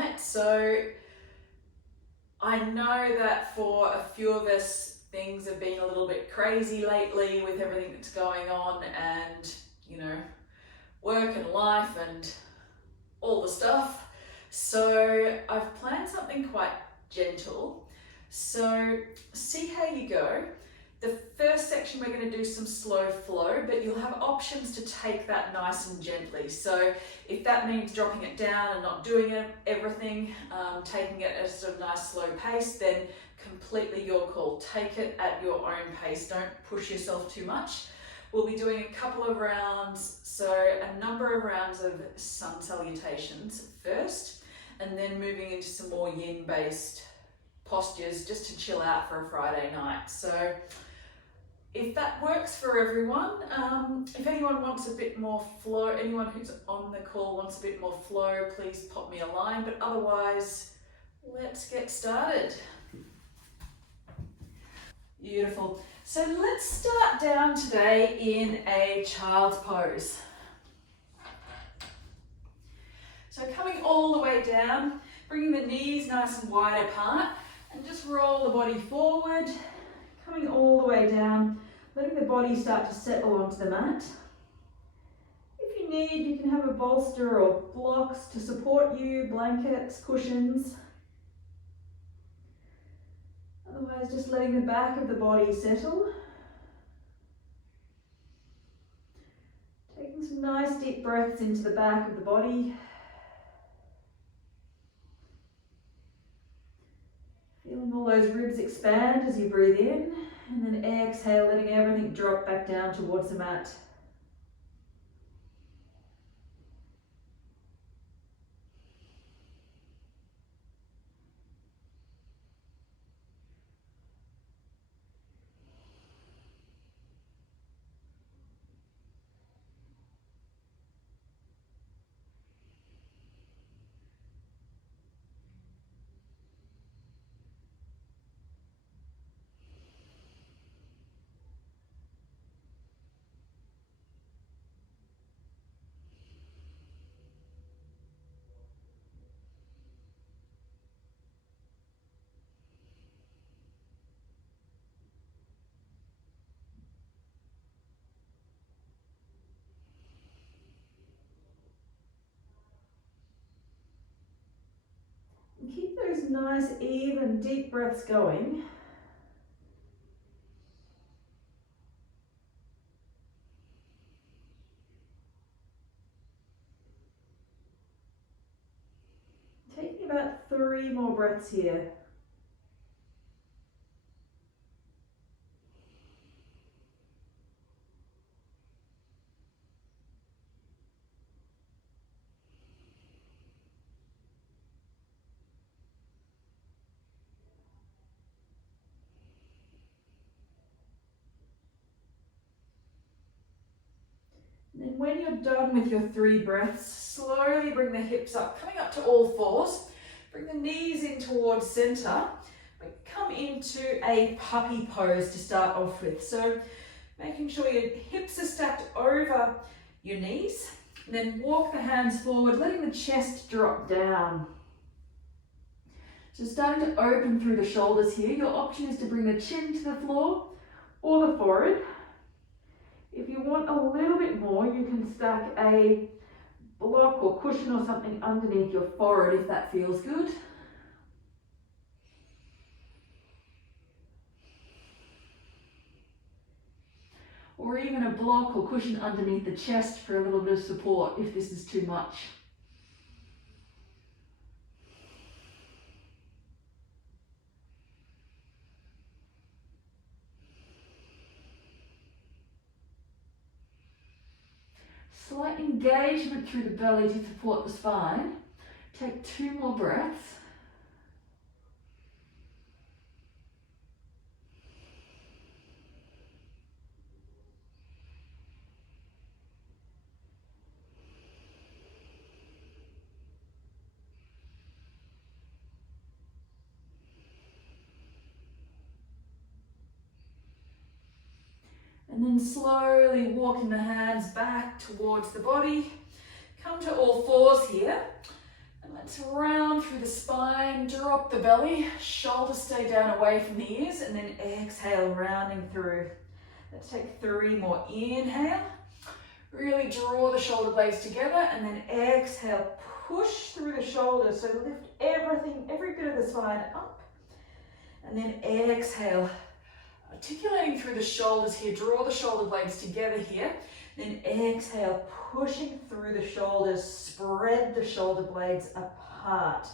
night. So I know that for a few of us, things have been a little bit crazy lately with everything that's going on and, you know, work and life and all the stuff. So I've planned something quite gentle. So see how you go. The first section we're going to do some slow flow, but you'll have options to take that nice and gently. So if that means dropping it down and not doing everything, taking it at a sort of nice slow pace, then completely your call. Take it at your own pace. Don't push yourself too much. We'll be doing a couple of rounds, so a number of rounds of sun salutations first, and then moving into some more yin-based postures just to chill out for a Friday night. So if that works for everyone, if anyone wants a bit more flow, anyone who's on the call wants a bit more flow, please pop me a line, but otherwise, let's get started. Beautiful. So let's start down today in a child's pose. So coming all the way down, bringing the knees nice and wide apart, and just roll the body forward, coming all the way down, letting the body start to settle onto the mat. If you need, you can have a bolster or blocks to support you, blankets, cushions. Otherwise, just letting the back of the body settle. Taking some nice deep breaths into the back of the body. Feeling all those ribs expand as you breathe in, and then exhale, letting everything drop back down towards the mat. And keep those nice, even, deep breaths going. Taking about 3 more breaths here. And then when you're done with your 3 breaths, slowly bring the hips up, coming up to all fours. Bring the knees in towards center. We come into a puppy pose to start off with. So making sure your hips are stacked over your knees. And then walk the hands forward, letting the chest drop down. So starting to open through the shoulders here. Your option is to bring the chin to the floor or the forehead. If you want a little bit more, you can stack a block or cushion or something underneath your forehead if that feels good. Or even a block or cushion underneath the chest for a little bit of support if this is too much. Slight engagement through the belly to support the spine. Take 2 more breaths. And then slowly walking the hands back towards the body. Come to all fours here. And Let's round through the spine, drop the belly, shoulders stay down away from the ears, and then exhale, rounding through. Let's take 3 more. Inhale, really draw the shoulder blades together, and then exhale, push through the shoulders. So lift everything, every bit of the spine up, and then exhale, articulating through the shoulders here, draw the shoulder blades together here, then exhale, pushing through the shoulders, spread the shoulder blades apart.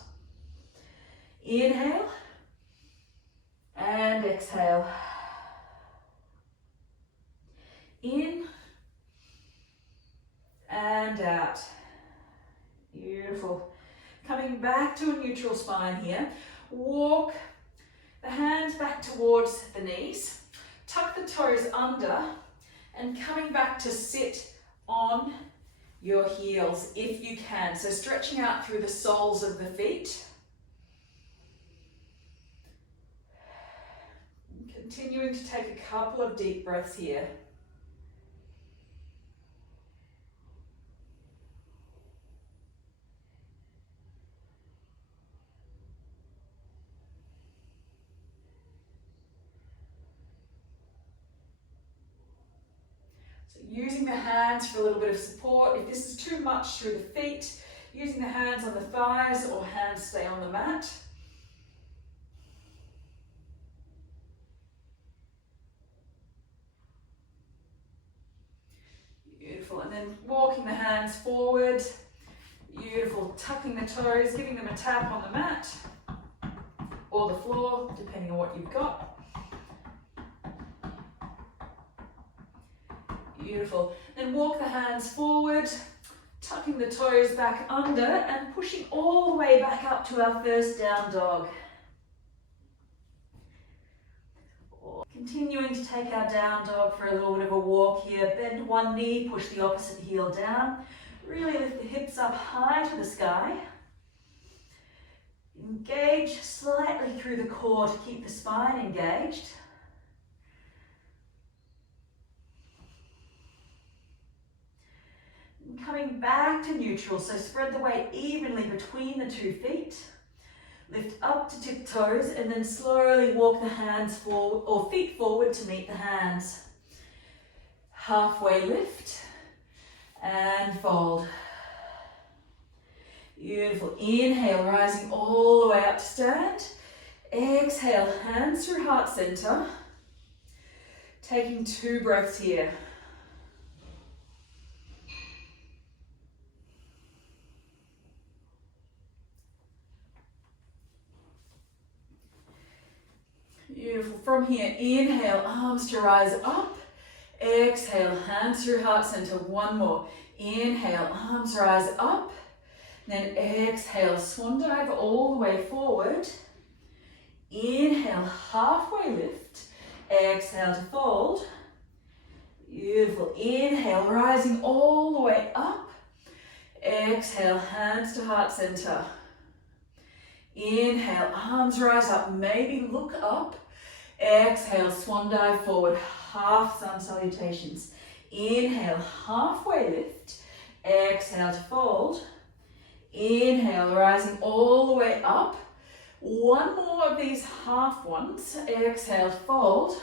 Inhale, and exhale. In, and out. Beautiful. Coming back to a neutral spine here. Walk the hands back towards the knees. Tuck the toes under and coming back to sit on your heels if you can. So stretching out through the soles of the feet. Continuing to take a couple of deep breaths here. Using the hands for a little bit of support. If this is too much through the feet, using the hands on the thighs or hands stay on the mat. Beautiful. And then walking the hands forward. Beautiful. Tucking the toes, giving them a tap on the mat or the floor, depending on what you've got. Beautiful. Then walk the hands forward, tucking the toes back under and pushing all the way back up to our first down dog. Continuing to take our down dog for a little bit of a walk here. Bend one knee, push the opposite heel down. Really lift the hips up high to the sky. Engage slightly through the core to keep the spine engaged. Coming back to neutral, so spread the weight evenly between the 2 feet. Lift up to tiptoes and then slowly walk the hands forward or feet forward to meet the hands. Halfway lift and fold. Beautiful. Inhale, rising all the way up to stand. Exhale, hands through heart center. Taking 2 breaths here. Beautiful. From here, inhale, arms to rise up. Exhale, hands through heart center. 1 more. Inhale, arms rise up. Then exhale, swan dive all the way forward. Inhale, halfway lift. Exhale to fold. Beautiful. Inhale, rising all the way up. Exhale, hands to heart center. Inhale, arms rise up, maybe look up. Exhale, swan dive forward, half sun salutations. Inhale, halfway lift. Exhale to fold. Inhale, rising all the way up. 1 more of these half ones. Exhale to fold.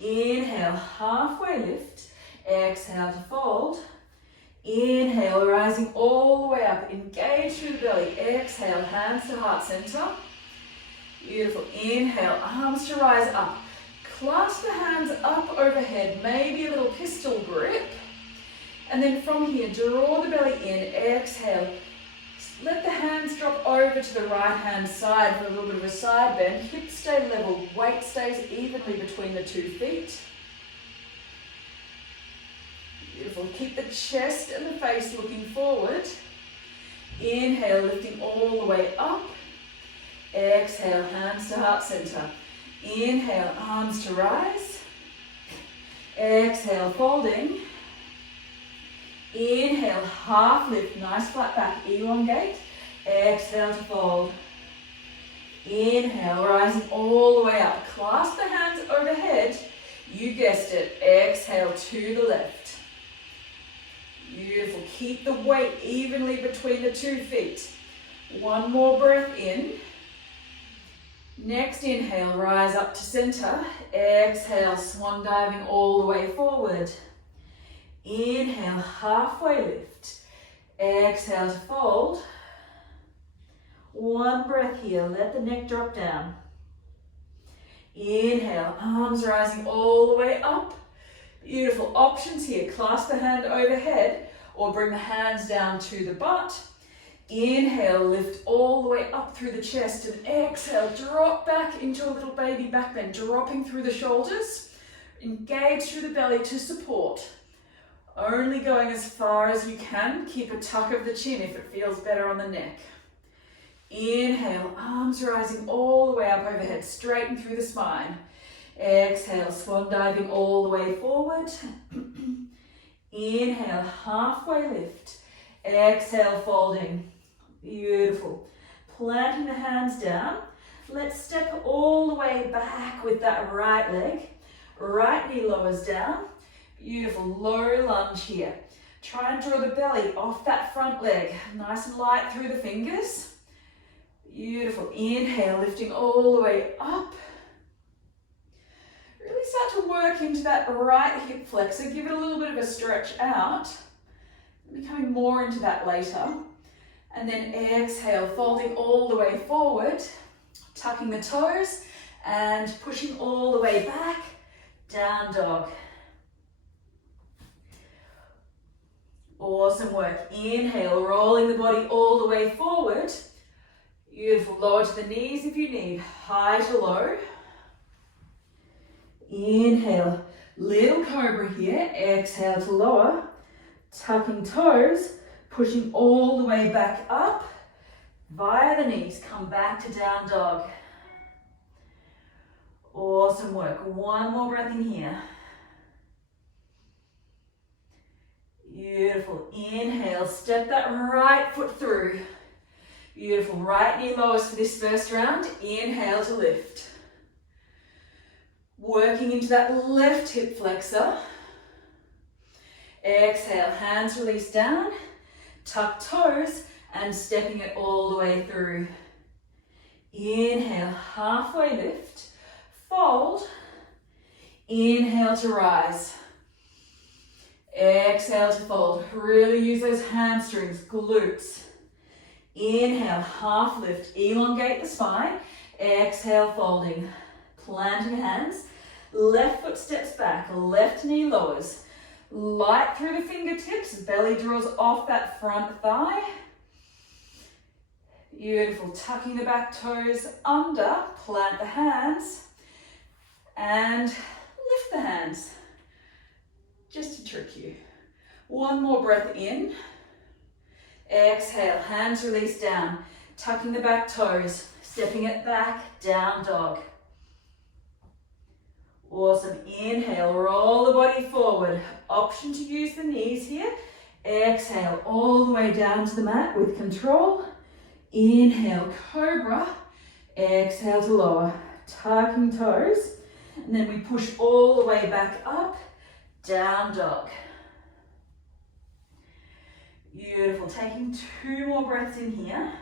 Inhale, halfway lift. Exhale to fold. Inhale, rising all the way up. Engage through the belly. Exhale, hands to heart center. Beautiful. Inhale, arms to rise up. Clasp the hands up overhead, maybe a little pistol grip. And then from here, draw the belly in. Exhale. Let the hands drop over to the right hand side for a little bit of a side bend. Hips stay level, weight stays evenly between the 2 feet. Beautiful. Keep the chest and the face looking forward. Inhale, lifting all the way up. Exhale, hands to heart center. Inhale, arms to rise. Exhale, folding. Inhale, half lift, nice flat back, elongate. Exhale to fold. Inhale, rising all the way up. Clasp the hands overhead. You guessed it. Exhale to the left. Beautiful. Keep the weight evenly between the 2 feet. One more breath in. Next inhale, rise up to center. Exhale, swan diving all the way forward. Inhale, halfway lift. Exhale to fold. One breath here, let the neck drop down. Inhale, arms rising all the way up. Beautiful options here. Clasp the hand overhead or bring the hands down to the butt. Inhale, lift all the way up through the chest, and exhale, drop back into a little baby back bend, dropping through the shoulders. Engage through the belly to support. Only going as far as you can. Keep a tuck of the chin if it feels better on the neck. Inhale, arms rising all the way up overhead, straighten through the spine. Exhale, swan diving all the way forward. Inhale, halfway lift. Exhale, folding. Beautiful. Planting the hands down. Let's step all the way back with that right leg. Right knee lowers down. Beautiful, low lunge here. Try and draw the belly off that front leg. Nice and light through the fingers. Beautiful. Inhale, lifting all the way up. Really start to work into that right hip flexor. Give it a little bit of a stretch out. We'll be coming more into that later. And then exhale, folding all the way forward, tucking the toes and pushing all the way back, down dog. Awesome work. Inhale, rolling the body all the way forward. Beautiful. Lower to the knees if you need. High to low. Inhale, little cobra here. Exhale to lower. Tucking toes, pushing all the way back up. Via the knees, come back to down dog. Awesome work. One more breath in here. Beautiful. Inhale, step that right foot through. Beautiful. Right knee lowers for this first round. Inhale to lift. Working into that left hip flexor. Exhale, hands release down. Tuck toes and stepping it all the way through. Inhale, halfway lift. Fold. Inhale to rise. Exhale to fold. Really use those hamstrings, glutes. Inhale, half lift. Elongate the spine. Exhale, folding. Planting hands. Left foot steps back. Left knee lowers. Light through the fingertips. Belly draws off that front thigh. Beautiful. Tucking the back toes under. Plant the hands. And lift the hands. Just to trick you. One more breath in. Exhale, hands release down. Tucking the back toes, stepping it back, down dog. Awesome. Inhale, roll the body forward. Option to use the knees here. Exhale, all the way down to the mat with control. Inhale, cobra. Exhale to lower. Tucking toes. And then we push all the way back up. Down dog. Beautiful. Taking 2 more breaths in here.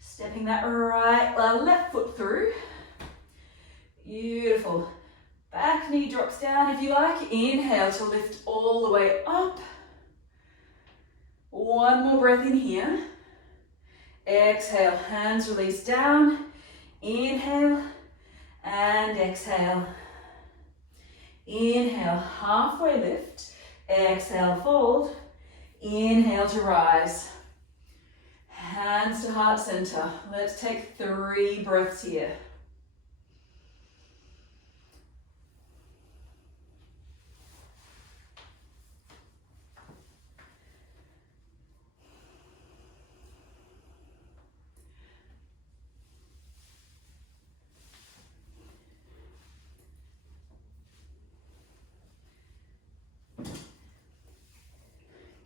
Stepping that left foot through. Beautiful. Back knee drops down if you like. Inhale to lift all the way up. One more breath in here. Exhale, hands release down. Inhale and exhale. Inhale, halfway lift. Exhale, fold. Inhale to rise. Hands to heart center. Let's take 3 breaths here.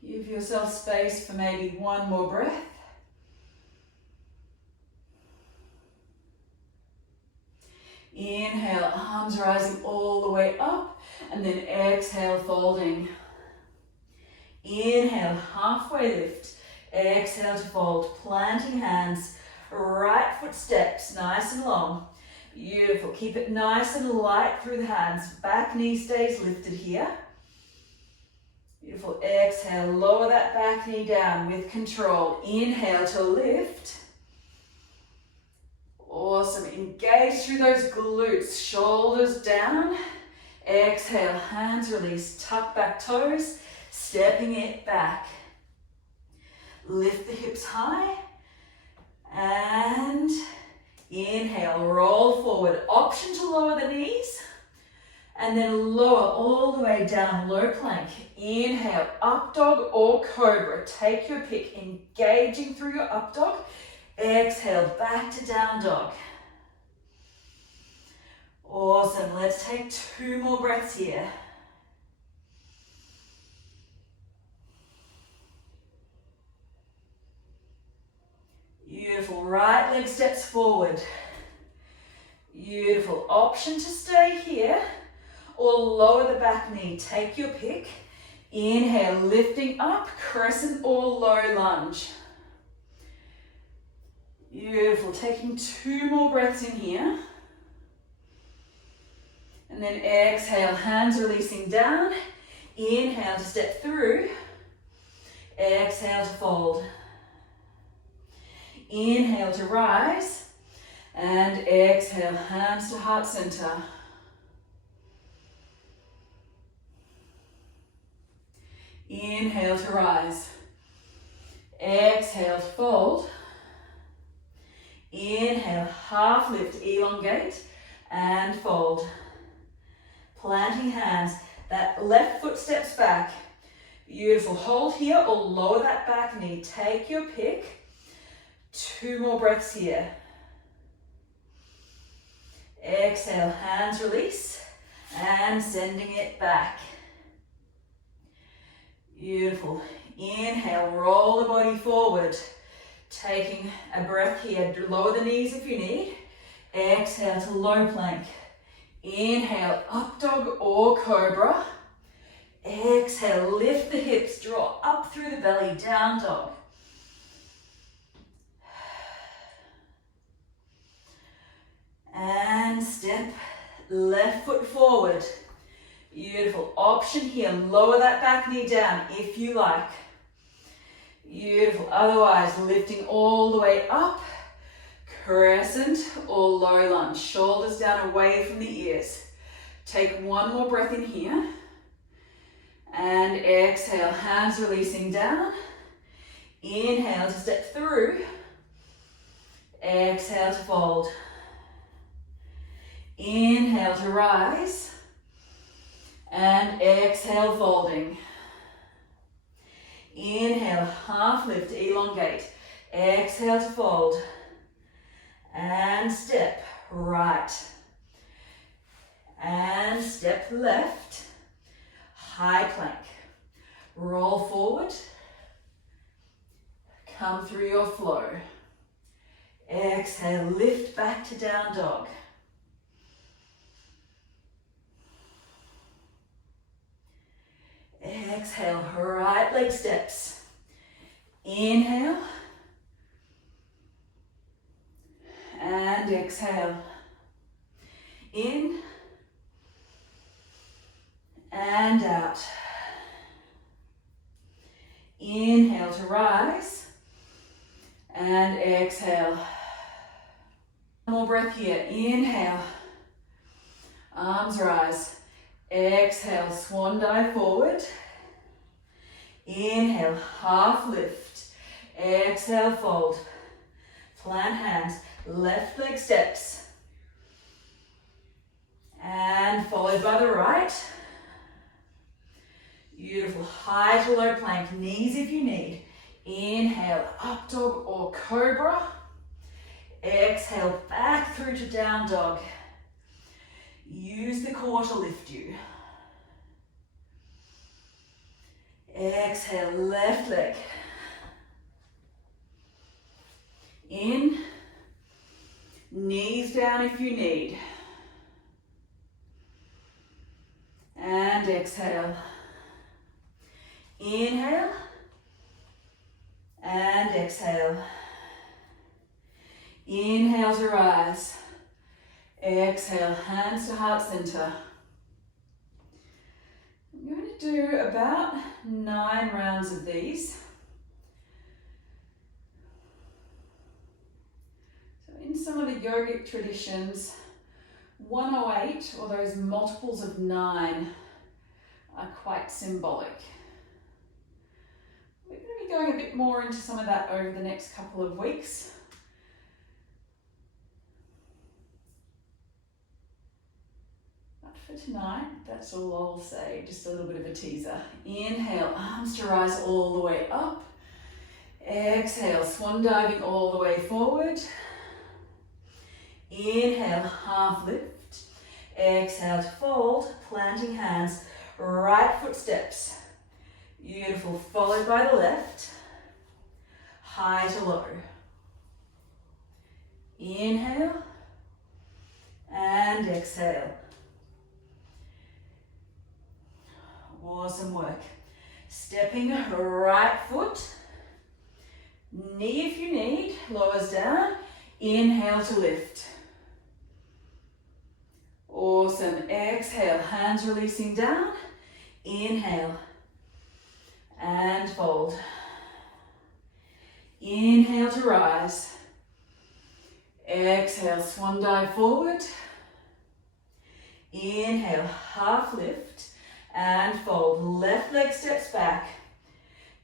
Give yourself space for maybe 1 more breath. Inhale, Arms rising all the way up, and then exhale, folding. Inhale, halfway lift. Exhale to fold, planting hands, right foot steps, nice and long. Beautiful, keep it nice and light through the hands. Back knee stays lifted here. Beautiful, exhale, lower that back knee down with control. Inhale to lift. Awesome, engage through those glutes, shoulders down. Exhale, hands release, tuck back toes, stepping it back. Lift the hips high, and inhale, roll forward. Option to lower the knees, and then lower all the way down, low plank. Inhale, up dog or cobra. Take your pick, engaging through your up dog. Exhale, back to down dog. Awesome, let's take 2 more breaths here. Beautiful, right leg steps forward. Beautiful, option to stay here or lower the back knee, take your pick. Inhale, lifting up, crescent or low lunge. Beautiful, taking 2 more breaths in here. And then exhale, hands releasing down. Inhale to step through. Exhale to fold. Inhale to rise. And exhale, hands to heart center. Inhale to rise. Exhale to fold. Inhale, half lift, elongate, and fold. Planting hands, that left foot steps back. Beautiful, hold here or lower that back knee. Take your pick. 2 more breaths here. Exhale, hands release, and sending it back. Beautiful, inhale, roll the body forward. Taking a breath here, lower the knees if you need. Exhale to low plank. Inhale, up dog or cobra. Exhale, lift the hips, draw up through the belly, down dog. And step, left foot forward. Beautiful, option here, lower that back knee down if you like. Beautiful, otherwise lifting all the way up, crescent or low lunge, shoulders down away from the ears. Take 1 more breath in here, and exhale, hands releasing down. Inhale to step through, exhale to fold. Inhale to rise, and exhale, folding. Inhale, half lift, elongate. Exhale to fold. And step right. And step left. High plank. Roll forward. Come through your flow. Exhale, lift back to down dog. Exhale, right leg steps. Inhale. And exhale. In. And out. Inhale to rise. And exhale. One more breath here. Inhale. Arms rise. Exhale, swan dive forward. Inhale, half lift. Exhale, fold. Plant hands, left leg steps. And followed by the right. Beautiful, high to low plank, knees if you need. Inhale, up dog or cobra. Exhale, back through to down dog. Use the core to lift you. Exhale, left leg. In. Knees down if you need. and exhale. Inhale and exhale. Inhale to rise. Exhale, hands to heart center. I'm going to do about 9 rounds of these. So in some of the yogic traditions, 108, or those multiples of 9, are quite symbolic. We're going to be going a bit more into some of that over the next couple of weeks. But for tonight, that's all I'll say, just a little bit of a teaser. Inhale, arms to rise all the way up. Exhale, swan diving all the way forward. Inhale, half lift. Exhale to fold, planting hands, right foot steps. Beautiful, followed by the left. High to low. Inhale and exhale. Awesome work. Stepping right foot, knee if you need, lowers down. Inhale to lift. Awesome. Exhale, hands releasing down. Inhale and fold. Inhale to rise. Exhale, swan dive forward. Inhale, half lift and fold. Left leg steps back.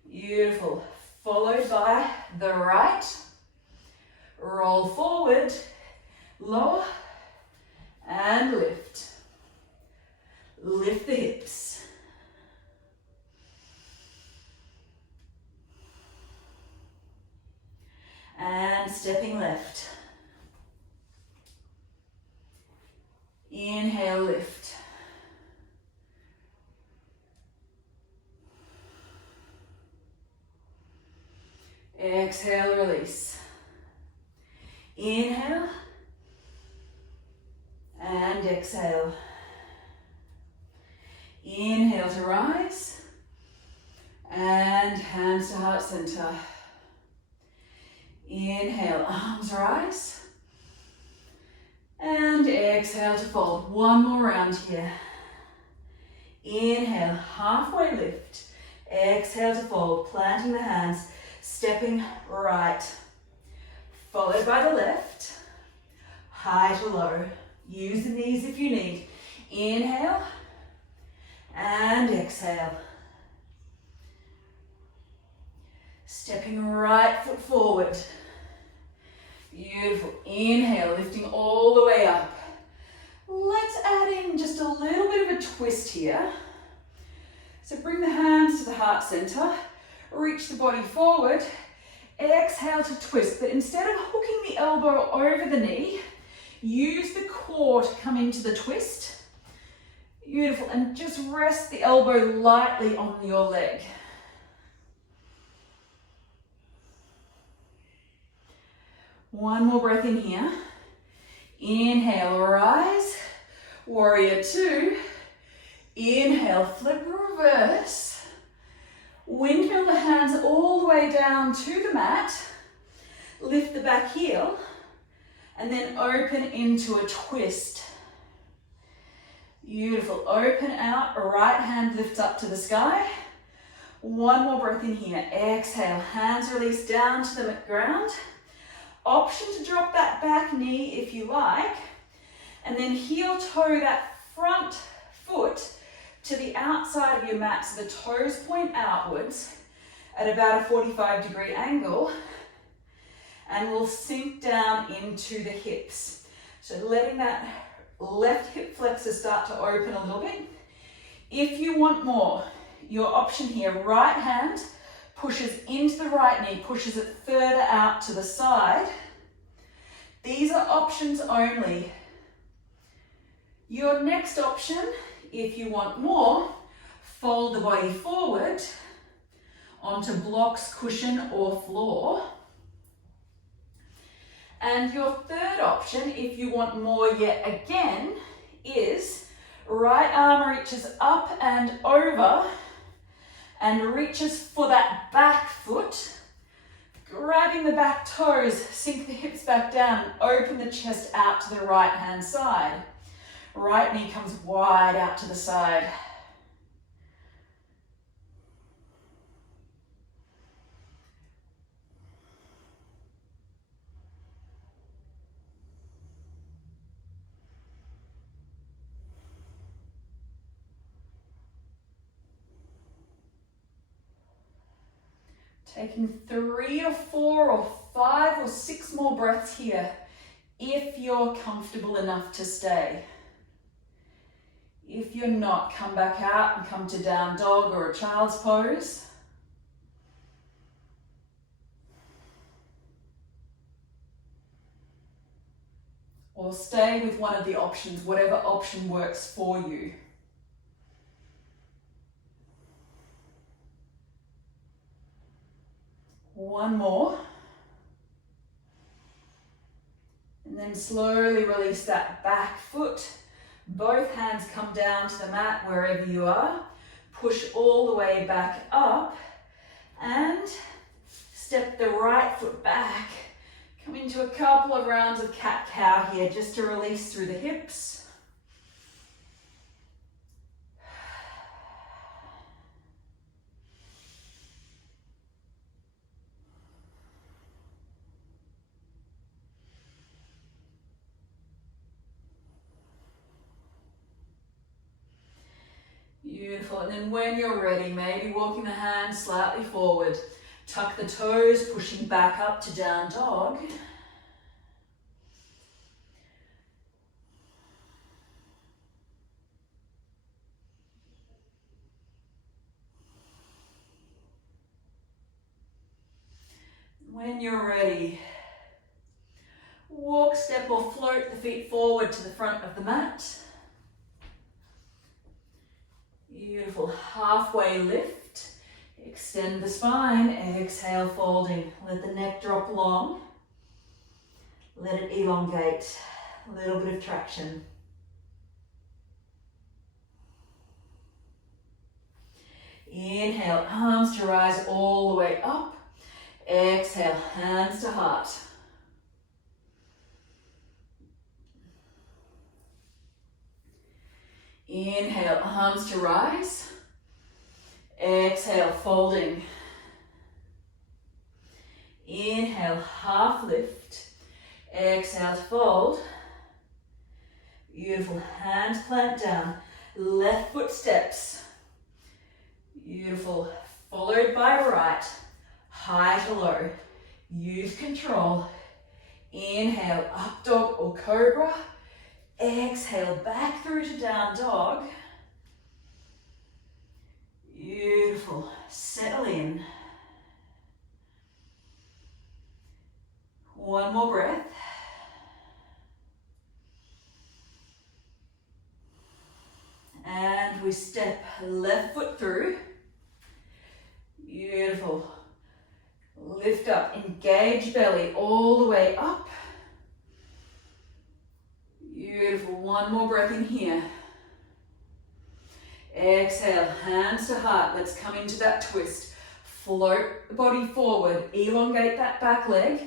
Beautiful. Followed by the right. Roll forward, lower and lift. Lift the hips. And stepping left. Inhale, lift. Exhale, release. Inhale and exhale. Inhale to rise and hands to heart center. Inhale, arms rise and exhale to fold. One more round here. Inhale, halfway lift. Exhale to fold, planting the hands, stepping right. Followed by the left, high to low. Use the knees if you need. Inhale and exhale. Stepping right foot forward. Beautiful. Inhale, lifting all the way up. Let's add in just a little bit of a twist here. So bring the hands to the heart center. Reach the body forward. Exhale to twist, but instead of hooking the elbow over the knee, use the core to come into the twist. Beautiful, and just rest the elbow lightly on your leg. One more breath in here. Inhale, rise. Warrior two. Inhale, flip, reverse. Windmill the hands all the way down to the mat. Lift the back heel and then open into a twist. Beautiful. Open out, right hand lifts up to the sky. One more breath in here. Exhale, hands release down to the ground. Option to drop that back knee if you like. And then heel toe that front foot to the outside of your mat, so the toes point outwards at about a 45-degree angle, and we'll sink down into the hips. So letting that left hip flexor start to open a little bit. If you want more, your option here, right hand pushes into the right knee, pushes it further out to the side. These are options only. Your next option, if you want more, fold the body forward onto blocks, cushion or floor. And your third option, if you want more yet again, is Right arm reaches up and over and reaches for that back foot. Grabbing the back toes, sink the hips back down and open the chest out to the right hand side. Right knee comes wide out to the side. Taking 3 or 4 or 5 or 6 more breaths here, if you're comfortable enough to stay. If you're not, come back out and come to down dog or a child's pose. Or stay with one of the options, whatever option works for you. One more. And then slowly release that back foot. Both hands come down to the mat wherever you are. Push all the way back up and step the right foot back. Come into a couple of rounds of cat-cow here just to release through the hips. Beautiful, and then when you're ready, maybe walking the hands slightly forward. Tuck the toes, pushing back up to down dog. When you're ready, walk, step or float the feet forward to the front of the mat. Beautiful, halfway lift, extend the spine, exhale folding, let the neck drop long, let it elongate, a little bit of traction. Inhale, arms to rise all the way up, exhale, hands to heart. Inhale, arms to rise. Exhale, folding. Inhale, half lift. Exhale to fold. Beautiful, hands plant down. Left foot steps. Beautiful, followed by right. High to low. Use control. Inhale, up dog or cobra. Exhale, back through to down dog. Beautiful. Settle in. One more breath. And we step left foot through. Beautiful. Lift up, engage belly all the way up. Beautiful, one more breath in here. Exhale, hands to heart. Let's come into that twist. Float the body forward, elongate that back leg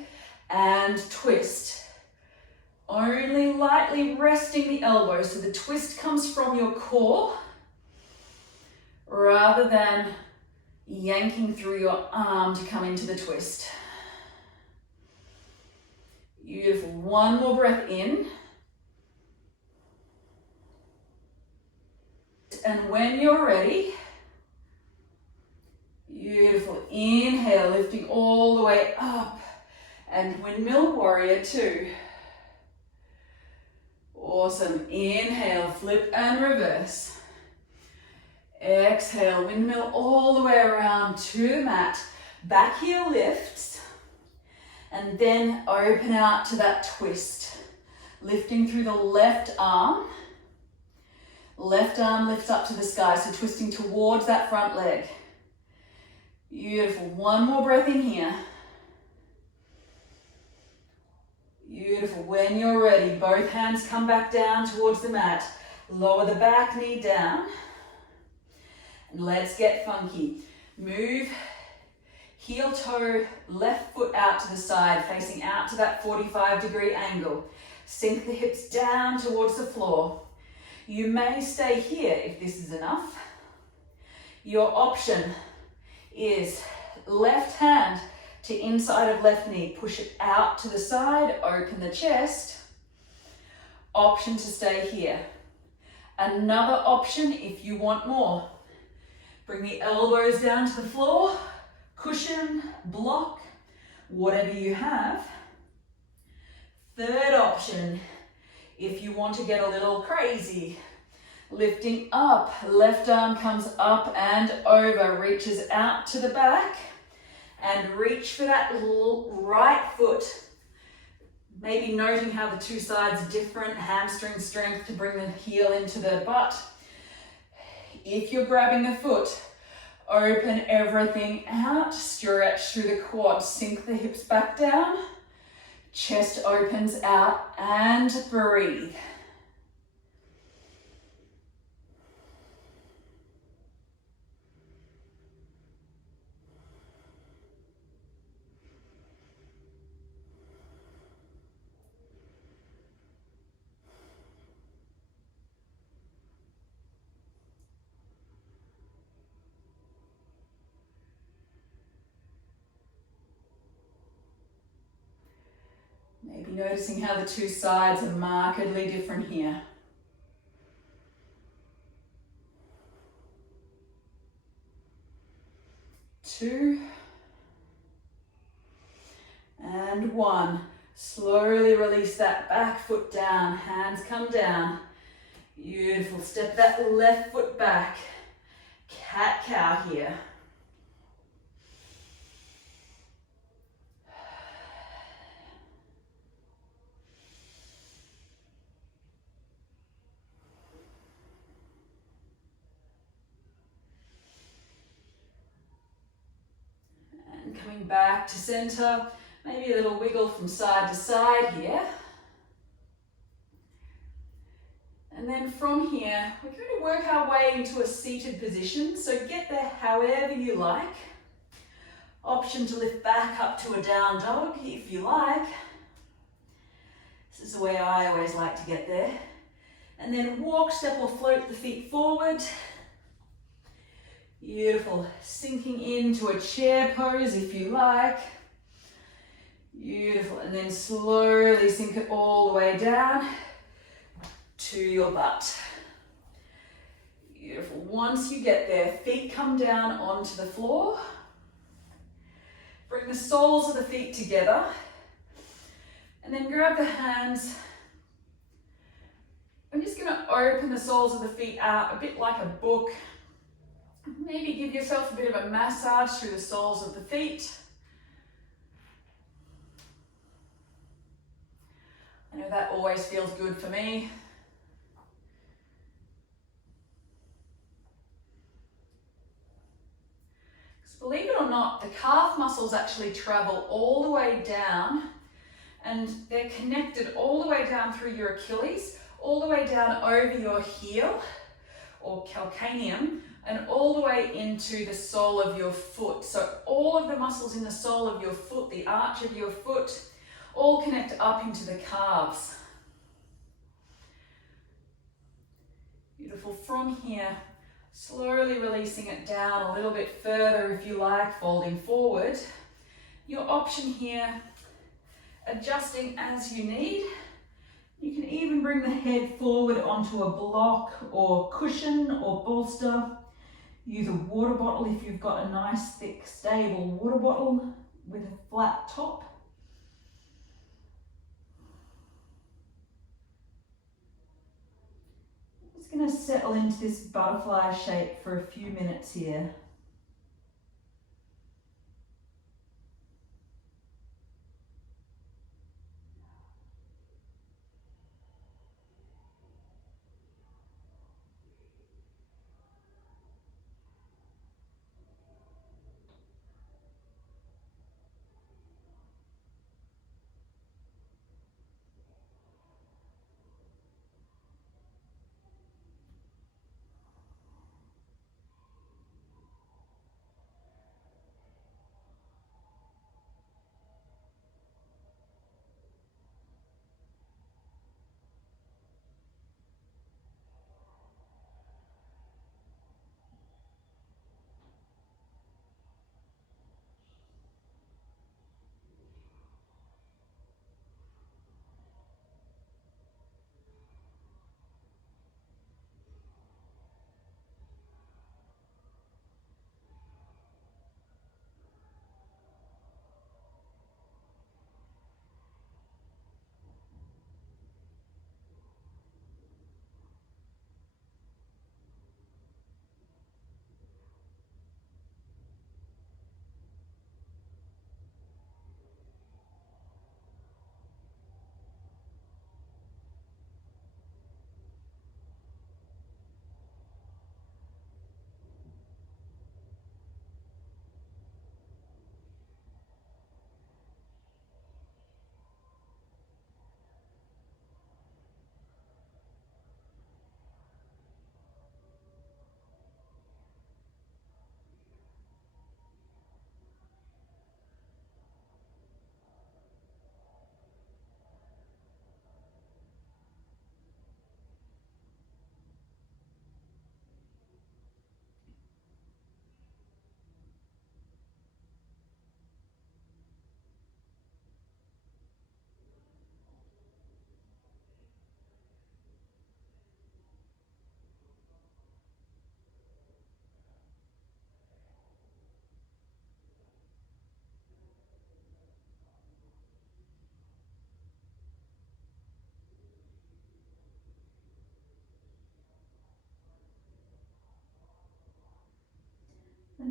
and twist. Only lightly resting the elbow so the twist comes from your core rather than yanking through your arm to come into the twist. Beautiful, one more breath in. And when you're ready, beautiful, inhale, lifting all the way up, and windmill warrior 2. Awesome, inhale, flip and reverse. Exhale, windmill all the way around to the mat, back heel lifts, and then open out to that twist, lifting through the left arm. Left arm lifts up to the sky, so twisting towards that front leg. Beautiful, one more breath in here. Beautiful, when you're ready, both hands come back down towards the mat. Lower the back knee down. And let's get funky. Move heel toe, left foot out to the side, facing out to that 45-degree angle. Sink the hips down towards the floor. You may stay here if this is enough. Your option is left hand to inside of left knee. Push it out to the side, open the chest. Option to stay here. Another option if you want more. Bring the elbows down to the floor, cushion, block, whatever you have. Third option, if you want to get a little crazy, lifting up, left arm comes up and over, reaches out to the back, and reach for that right foot. Maybe noting how the two sides are different, hamstring strength to bring the heel into the butt. If you're grabbing the foot, open everything out, stretch through the quads, sink the hips back down, chest opens out, and breathe. Maybe noticing how the two sides are markedly different here. 2 and 1. Slowly release that back foot down, hands come down. Beautiful, step that left foot back. Cat-cow here. Coming back to center, maybe a little wiggle from side to side here. And then from here, we're going to work our way into a seated position, so get there however you like. Option to lift back up to a down dog if you like. This is the way I always like to get there. And then walk, step or float the feet forward. Beautiful, sinking into a chair pose if you like. Beautiful, and then slowly sink it all the way down to your butt. Beautiful, once you get there, feet come down onto the floor. Bring the soles of the feet together. And then grab the hands. I'm just gonna open the soles of the feet out a bit like a book. Maybe give yourself a bit of a massage through the soles of the feet. I know that always feels good for me. Because believe it or not, the calf muscles actually travel all the way down and they're connected all the way down through your Achilles, all the way down over your heel or calcaneum, and all the way into the sole of your foot. So all of the muscles in the sole of your foot, the arch of your foot, all connect up into the calves. Beautiful. From here, slowly releasing it down a little bit further if you like, folding forward. Your option here, adjusting as you need. You can even bring the head forward onto a block or cushion or bolster. Use a water bottle if you've got a nice, thick, stable water bottle with a flat top. I'm just going to settle into this butterfly shape for a few minutes here.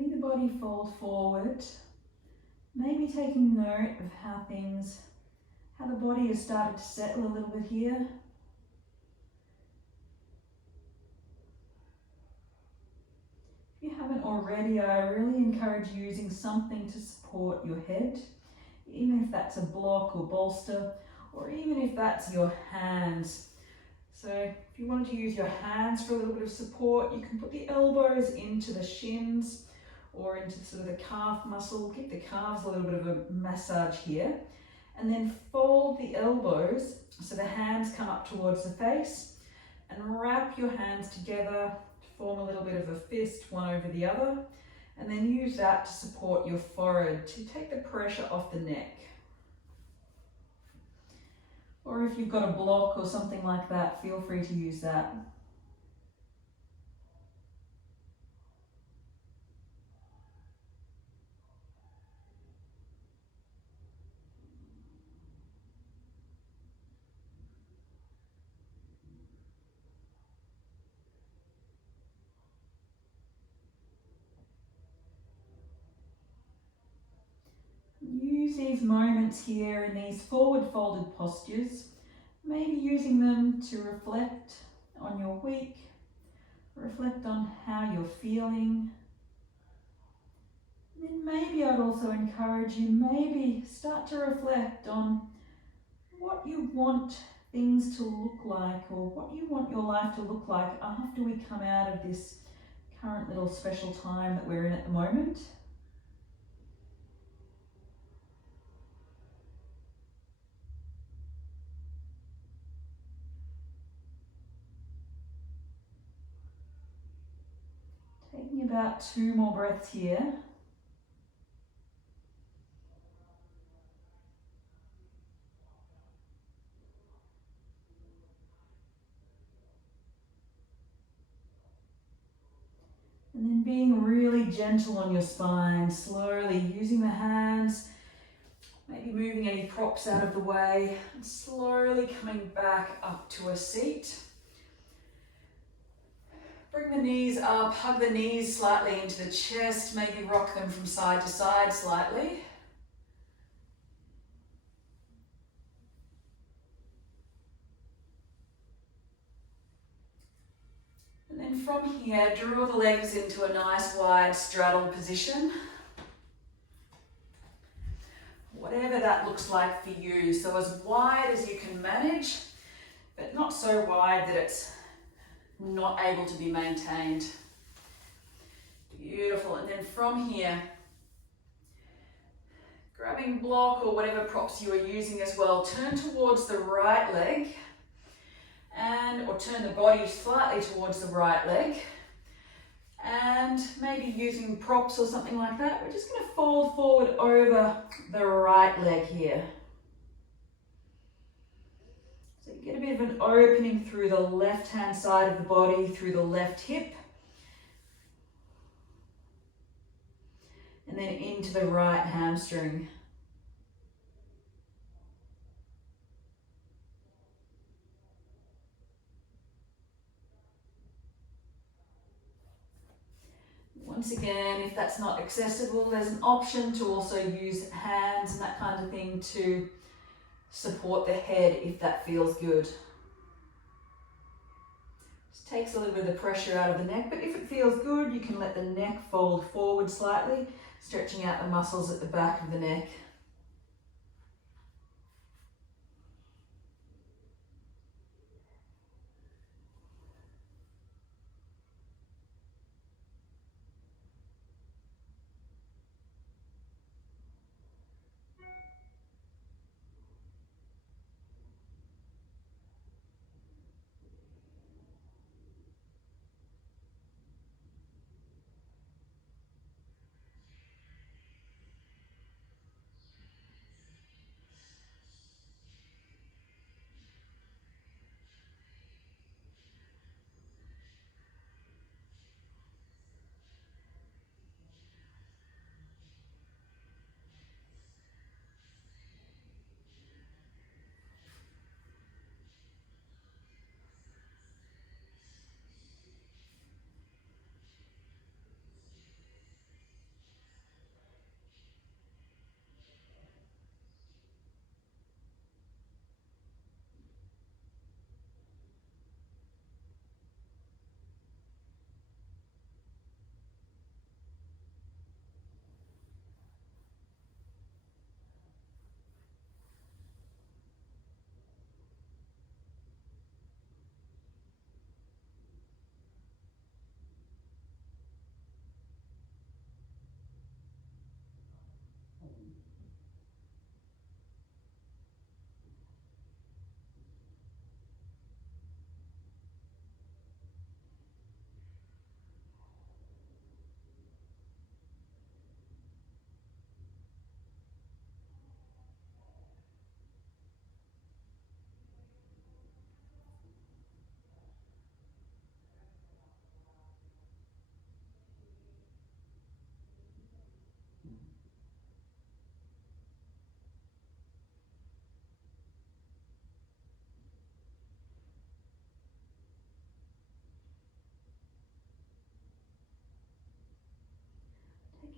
letting the body fold forward, maybe taking note of how the body has started to settle a little bit here. If you haven't already, I really encourage using something to support your head, even if that's a block or bolster, or even if that's your hands. So if you wanted to use your hands for a little bit of support, you can put the elbows into the shins or into sort of the calf muscle. Give the calves a little bit of a massage here. And then fold the elbows so the hands come up towards the face, and wrap your hands together to form a little bit of a fist, one over the other. And then use that to support your forehead, to take the pressure off the neck. Or if you've got a block or something like that, feel free to use that. Use these moments here in these forward folded postures, maybe using them to reflect on your week, reflect on how you're feeling. And then maybe I'd also encourage you, maybe start to reflect on what you want things to look like, or what you want your life to look like after we come out of this current little special time that we're in at the moment. Taking about 2 more breaths here. And then being really gentle on your spine, slowly using the hands, maybe moving any props out of the way, and slowly coming back up to a seat. Bring the knees up, hug the knees slightly into the chest, maybe rock them from side to side slightly. And then from here, draw the legs into a nice wide straddle position. Whatever that looks like for you. So as wide as you can manage, but not so wide that it's not able to be maintained. Beautiful. And then from here, grabbing block or whatever props you are using as well, turn towards the right leg, or turn the body slightly towards the right leg, and maybe using props or something like that, we're just going to fold forward over the right leg here. So you get a bit of an opening through the left hand side of the body, through the left hip, and then into the right hamstring. Once again, if that's not accessible, there's an option to also use hands and that kind of thing to support the head if that feels good. Just takes a little bit of the pressure out of the neck, but if it feels good, you can let the neck fold forward slightly, stretching out the muscles at the back of the neck.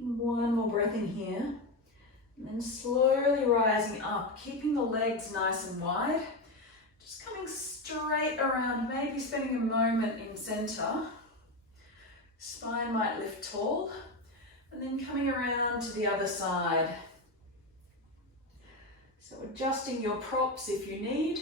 Taking one more breath in here. And then slowly rising up, keeping the legs nice and wide. Just coming straight around, maybe spending a moment in center. Spine might lift tall. And then coming around to the other side. So adjusting your props if you need.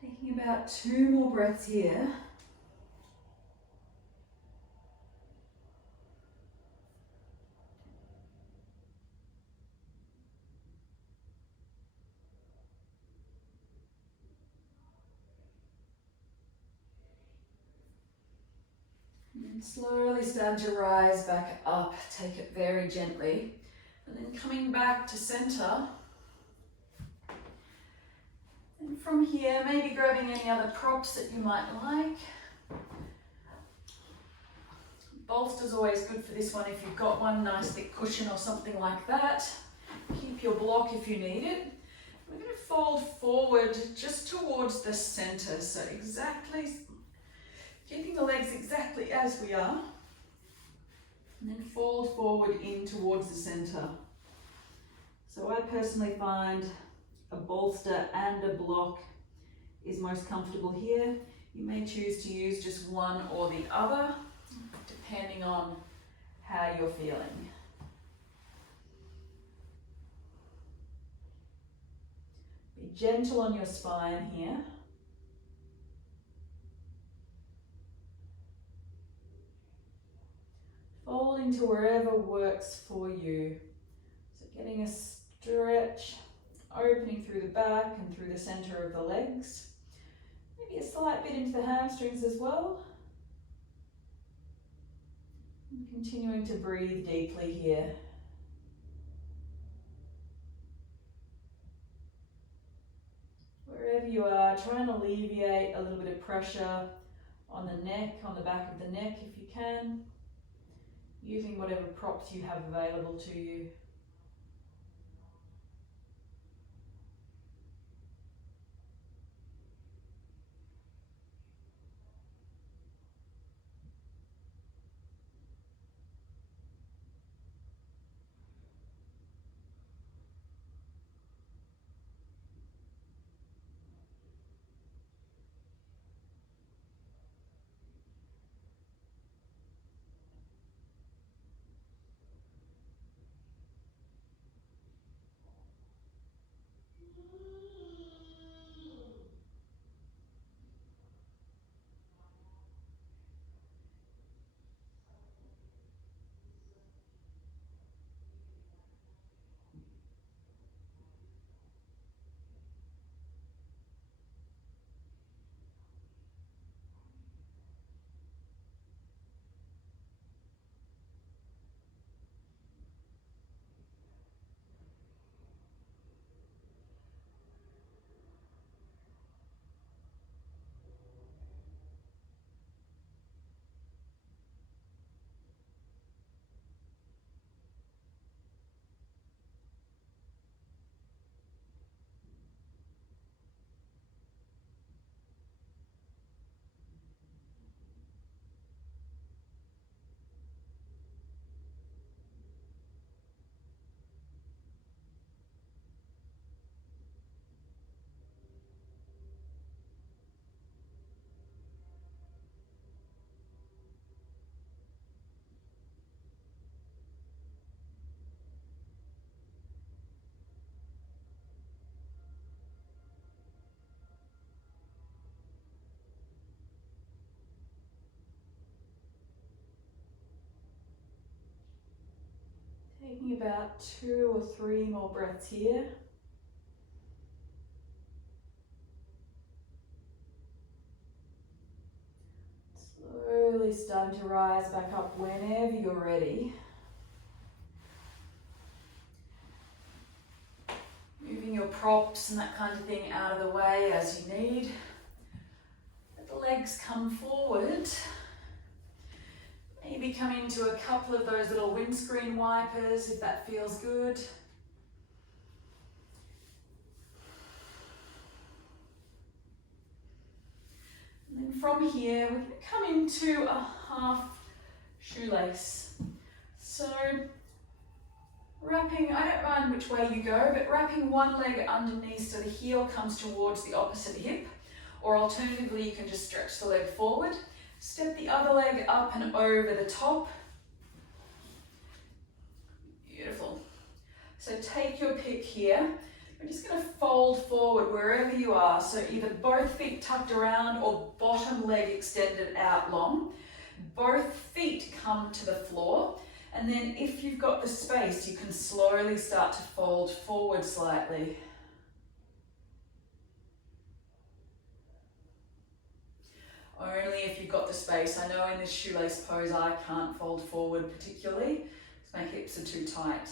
Taking about 2 more breaths here. And slowly start to rise back up, take it very gently. And then coming back to center. And from here, maybe grabbing any other props that you might like. Bolster's always good for this one if you've got one, nice thick cushion or something like that. Keep your block if you need it. We're going to fold forward just towards the center, so exactly, keeping the legs exactly as we are. And then fold forward in towards the center. So I personally find a bolster and a block is most comfortable here. You may choose to use just one or the other, depending on how you're feeling. Be gentle on your spine here. folding to wherever works for you. So getting a stretch, opening through the back and through the center of the legs. Maybe a slight bit into the hamstrings as well. And continuing to breathe deeply here. Wherever you are, try and alleviate a little bit of pressure on the neck, on the back of the neck if you can, using whatever props you have available to you. Taking about 2 or 3 more breaths here. Slowly starting to rise back up whenever you're ready. Moving your props and that kind of thing out of the way as you need. Let the legs come forward. Maybe come into a couple of those little windscreen wipers if that feels good. And then from here, we're going to come into a half shoelace. So wrapping, I don't mind which way you go, but wrapping one leg underneath so the heel comes towards the opposite hip, or alternatively you can just stretch the leg forward. Step the other leg up and over the top. Beautiful. So take your pick here. We're just going to fold forward wherever you are. So either both feet tucked around or bottom leg extended out long. Both feet come to the floor. And then if you've got the space, you can slowly start to fold forward slightly. Only if you've got the space. I know in this shoelace pose I can't fold forward particularly because my hips are too tight.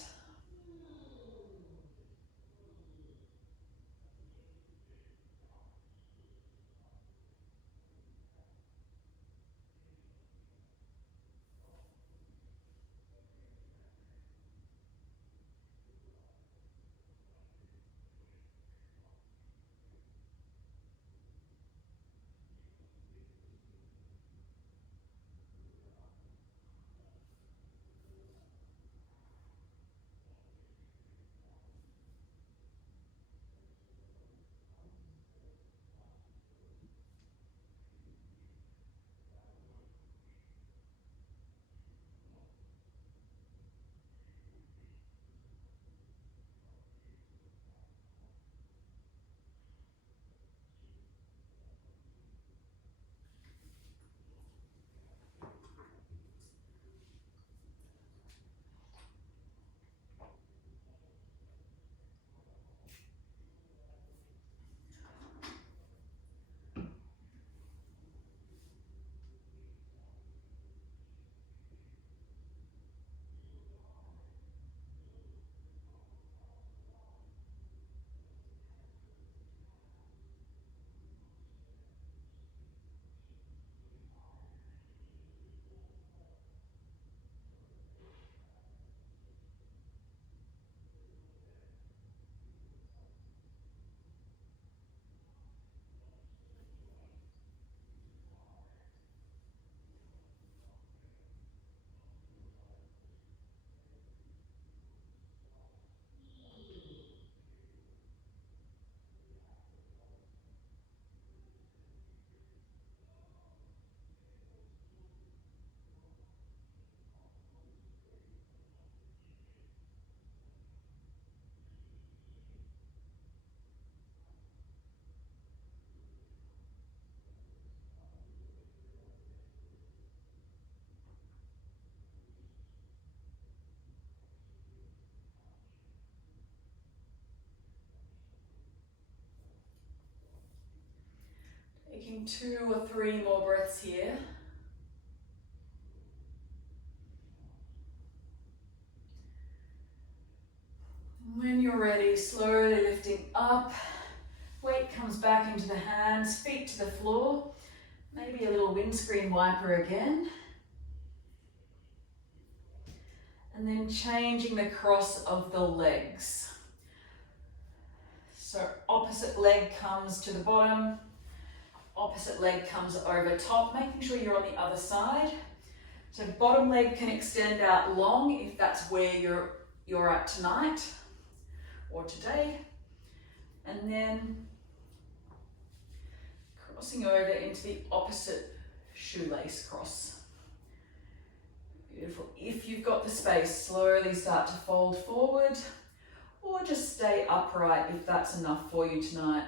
Taking 2 or 3 more breaths here. When you're ready, slowly lifting up. Weight comes back into the hands, feet to the floor. Maybe a little windscreen wiper again. And then changing the cross of the legs. So opposite leg comes to the bottom, opposite leg comes over top, making sure you're on the other side. So bottom leg can extend out long if that's where you're at tonight or today. And then crossing over into the opposite shoelace cross. Beautiful. If you've got the space, slowly start to fold forward or just stay upright if that's enough for you tonight.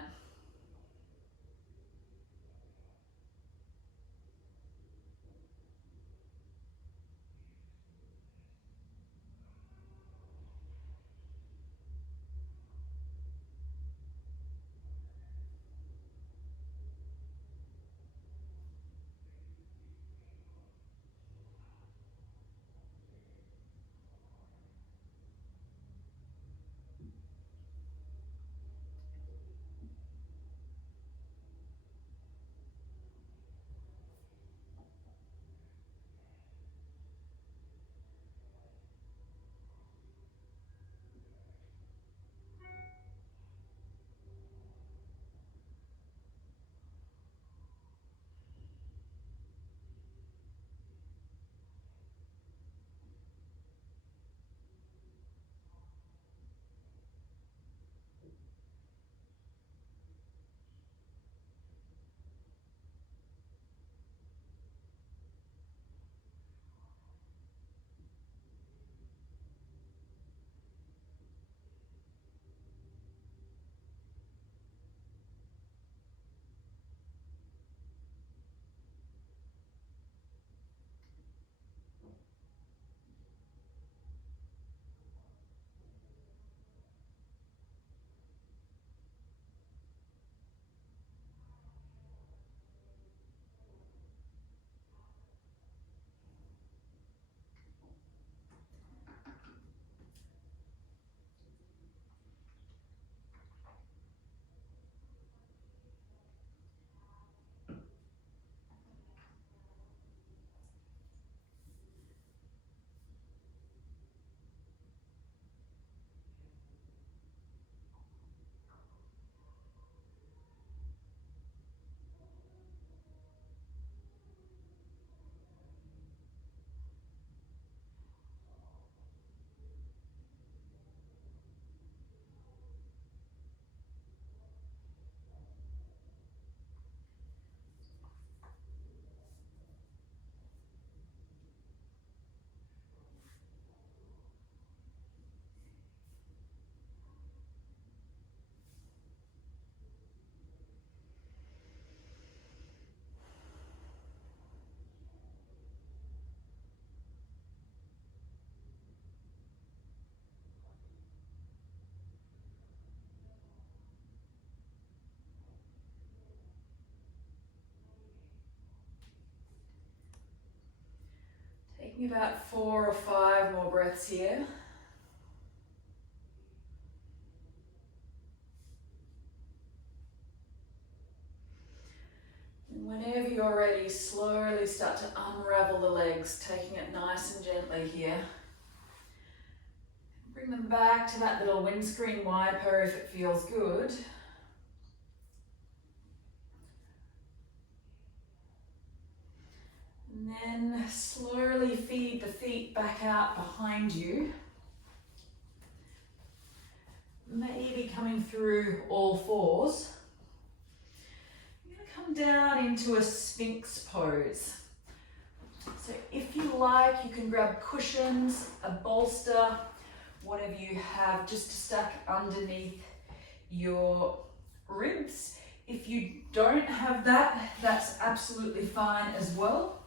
Taking about 4 or 5 more breaths here. And whenever you're ready, slowly start to unravel the legs, taking it nice and gently here. Bring them back to that little windscreen wiper if it feels good. And then slowly feed the feet back out behind you. Maybe coming through all fours. You're going to come down into a Sphinx pose. So if you like, you can grab cushions, a bolster, whatever you have, just to stack underneath your ribs. If you don't have that, that's absolutely fine as well.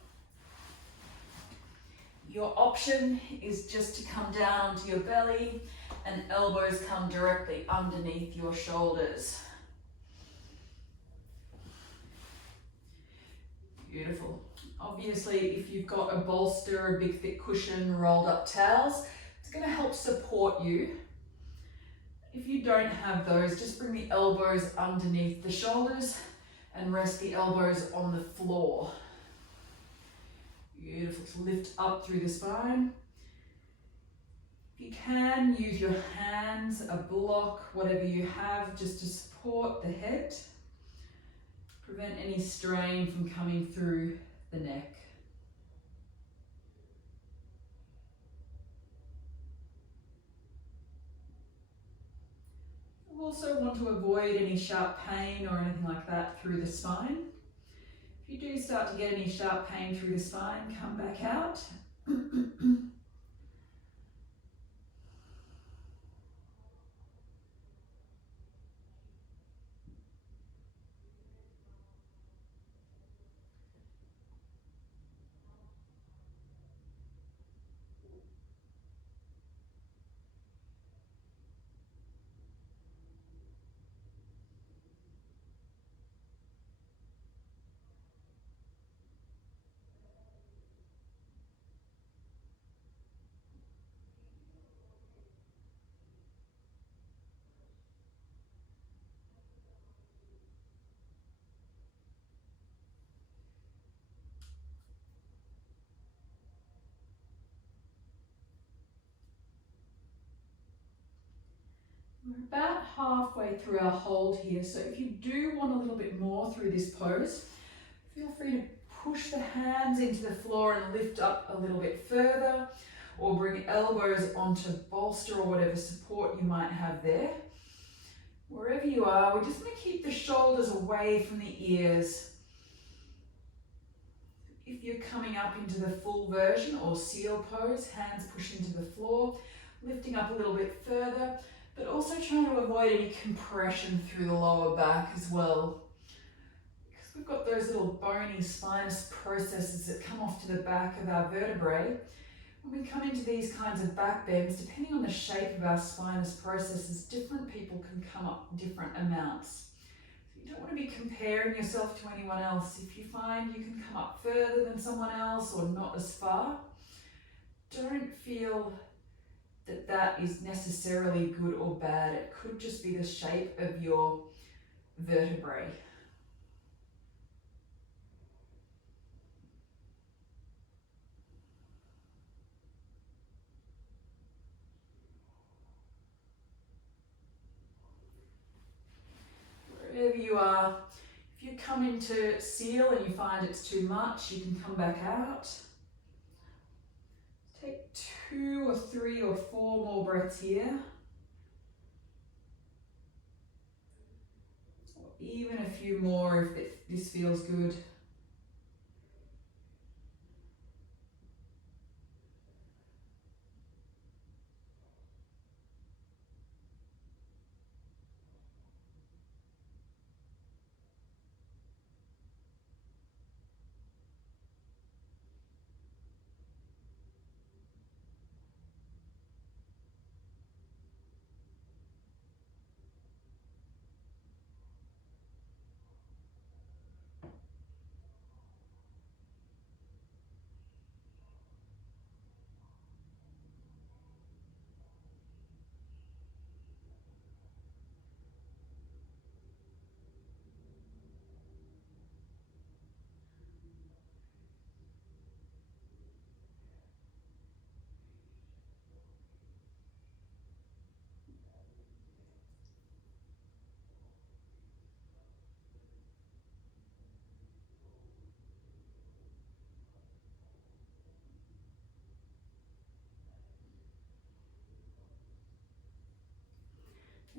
Your option is just to come down onto your belly and elbows come directly underneath your shoulders. Beautiful. Obviously, if you've got a bolster, a big thick cushion, rolled up towels, it's going to help support you. If you don't have those, just bring the elbows underneath the shoulders and rest the elbows on the floor. Beautiful. So lift up through the spine. If you can, use your hands, a block, whatever you have, just to support the head. Prevent any strain from coming through the neck. You also want to avoid any sharp pain or anything like that through the spine. If you do start to get any sharp pain through the spine, come back out. We're about halfway through our hold here, so if you do want a little bit more through this pose, feel free to push the hands into the floor and lift up a little bit further, or bring elbows onto bolster or whatever support you might have there. Wherever you are, we're just going to keep the shoulders away from the ears. If you're coming up into the full version or seal pose, hands push into the floor, lifting up a little bit further, but also trying to avoid any compression through the lower back as well. Because we've got those little bony spinous processes that come off to the back of our vertebrae. When we come into these kinds of back bends, depending on the shape of our spinous processes, different people can come up different amounts. So you don't want to be comparing yourself to anyone else. If you find you can come up further than someone else or not as far, don't feel that that is necessarily good or bad. It could just be the shape of your vertebrae. Wherever you are, if you come into seal and you find it's too much, you can come back out. Take 2 or 3 or 4 more breaths here. Or even a few more if this feels good.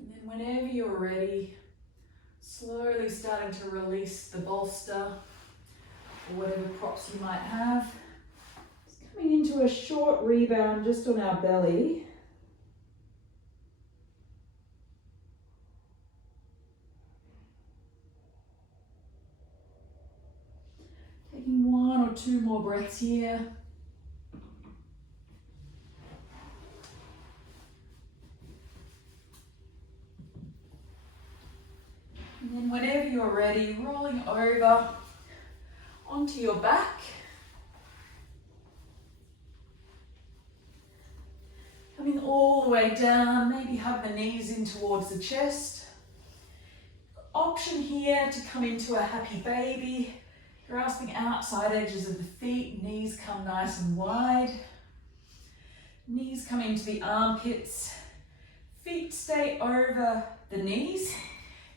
And then whenever you're ready, slowly starting to release the bolster or whatever props you might have. Just coming into a short rebound just on our belly. Taking 1 or 2 more breaths here. And then whenever you're ready, rolling over onto your back. Coming all the way down, maybe hug the knees in towards the chest. Option here to come into a happy baby, grasping outside edges of the feet, knees come nice and wide. Knees come into the armpits, feet stay over the knees.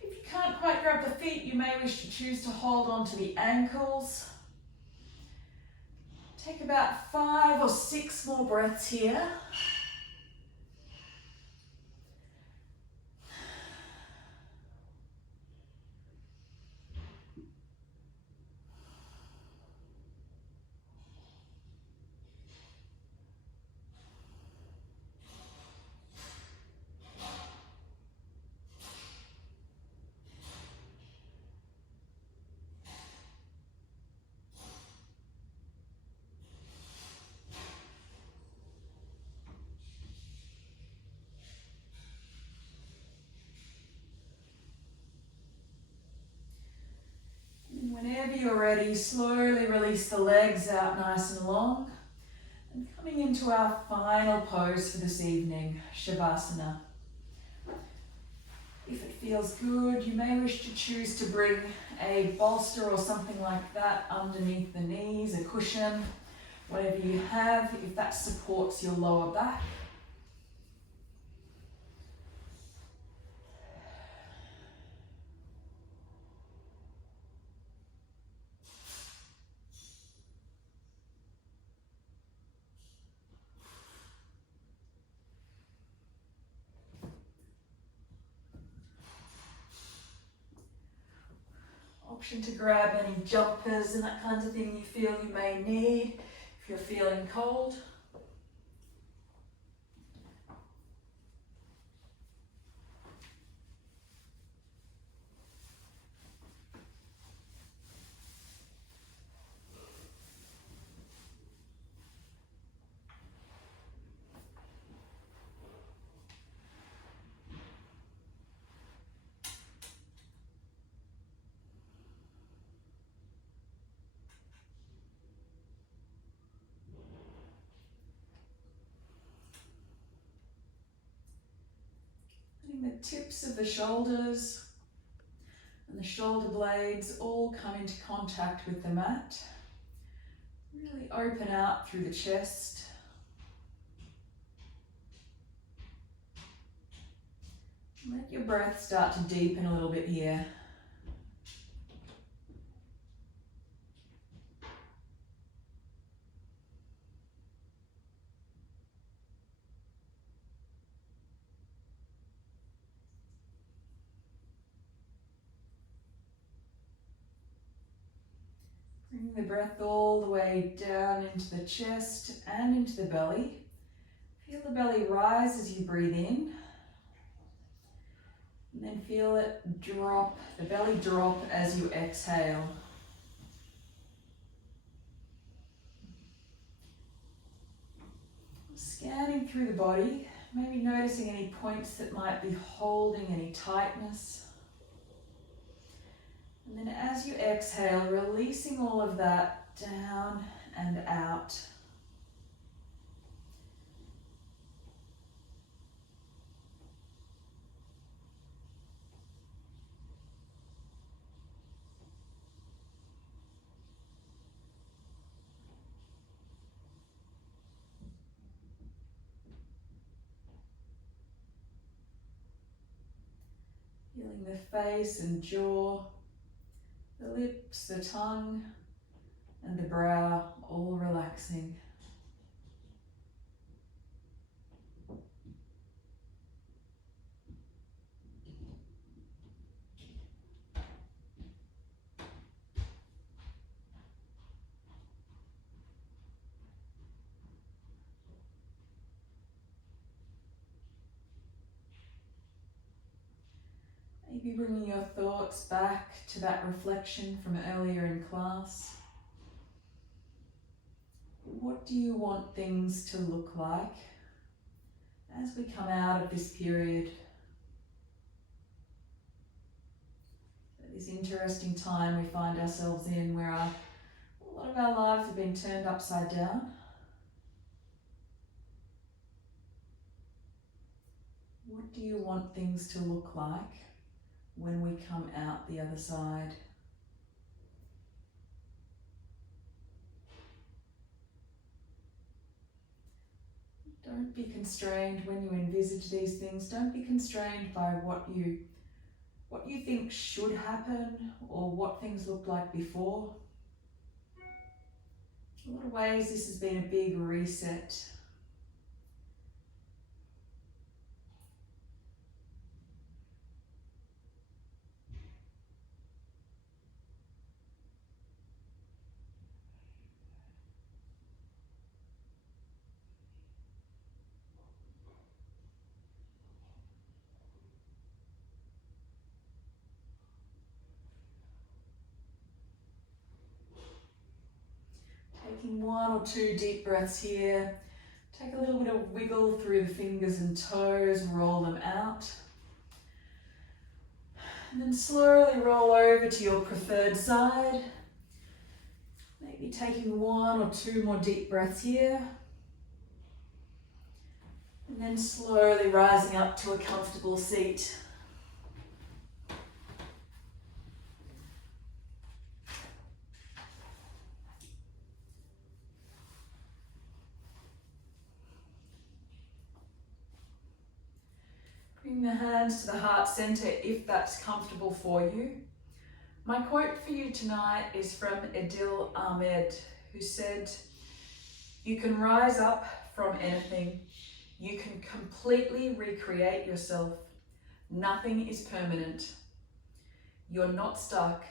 If you can't quite grab the feet, you may wish to choose to hold on to the ankles. Take about 5 or 6 more breaths here. Whenever you're ready, slowly release the legs out nice and long. And coming into our final pose for this evening, Shavasana. If it feels good, you may wish to choose to bring a bolster or something like that underneath the knees, a cushion, whatever you have, if that supports your lower back. Option to grab any jumpers and that kind of thing you feel you may need if you're feeling cold. The tips of the shoulders and the shoulder blades all come into contact with the mat. Really open out through the chest. Let your breath start to deepen a little bit here. Bring the breath all the way down into the chest and into the belly. Feel the belly rise as you breathe in. And then feel it drop, the belly drop as you exhale. Scanning through the body, maybe noticing any points that might be holding any tightness. And then as you exhale, releasing all of that down and out. Feeling the face and jaw, the lips, the tongue, and the brow all relaxing. Maybe bringing your thoughts back to that reflection from earlier in class. What do you want things to look like as we come out of this period? This interesting time we find ourselves in where our lot of our lives have been turned upside down. What do you want things to look like when we come out the other side? Don't be constrained when you envisage these things. Don't be constrained by what you think should happen or what things looked like before. In a lot of ways, this has been a big reset. Taking 1 or 2 deep breaths here. Take a little bit of wiggle through the fingers and toes, roll them out. And then slowly roll over to your preferred side. Maybe taking 1 or 2 more deep breaths here. And then slowly rising up to a comfortable seat. Bring the hands to the heart center if that's comfortable for you. My quote for you tonight is from Adil Ahmed, who said, "You can rise up from anything. You can completely recreate yourself. Nothing is permanent. You're not stuck.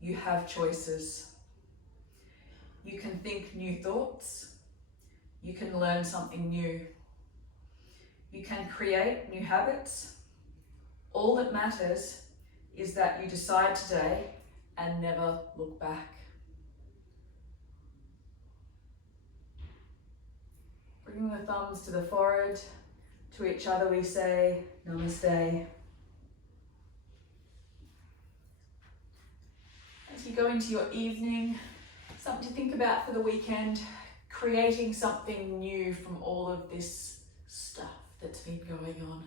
You have choices. You can think new thoughts. You can learn something new. You can create new habits. All that matters is that you decide today and never look back." Bringing the thumbs to the forehead. To each other we say, Namaste. As you go into your evening, something to think about for the weekend, creating something new from all of this stuff that's been going on.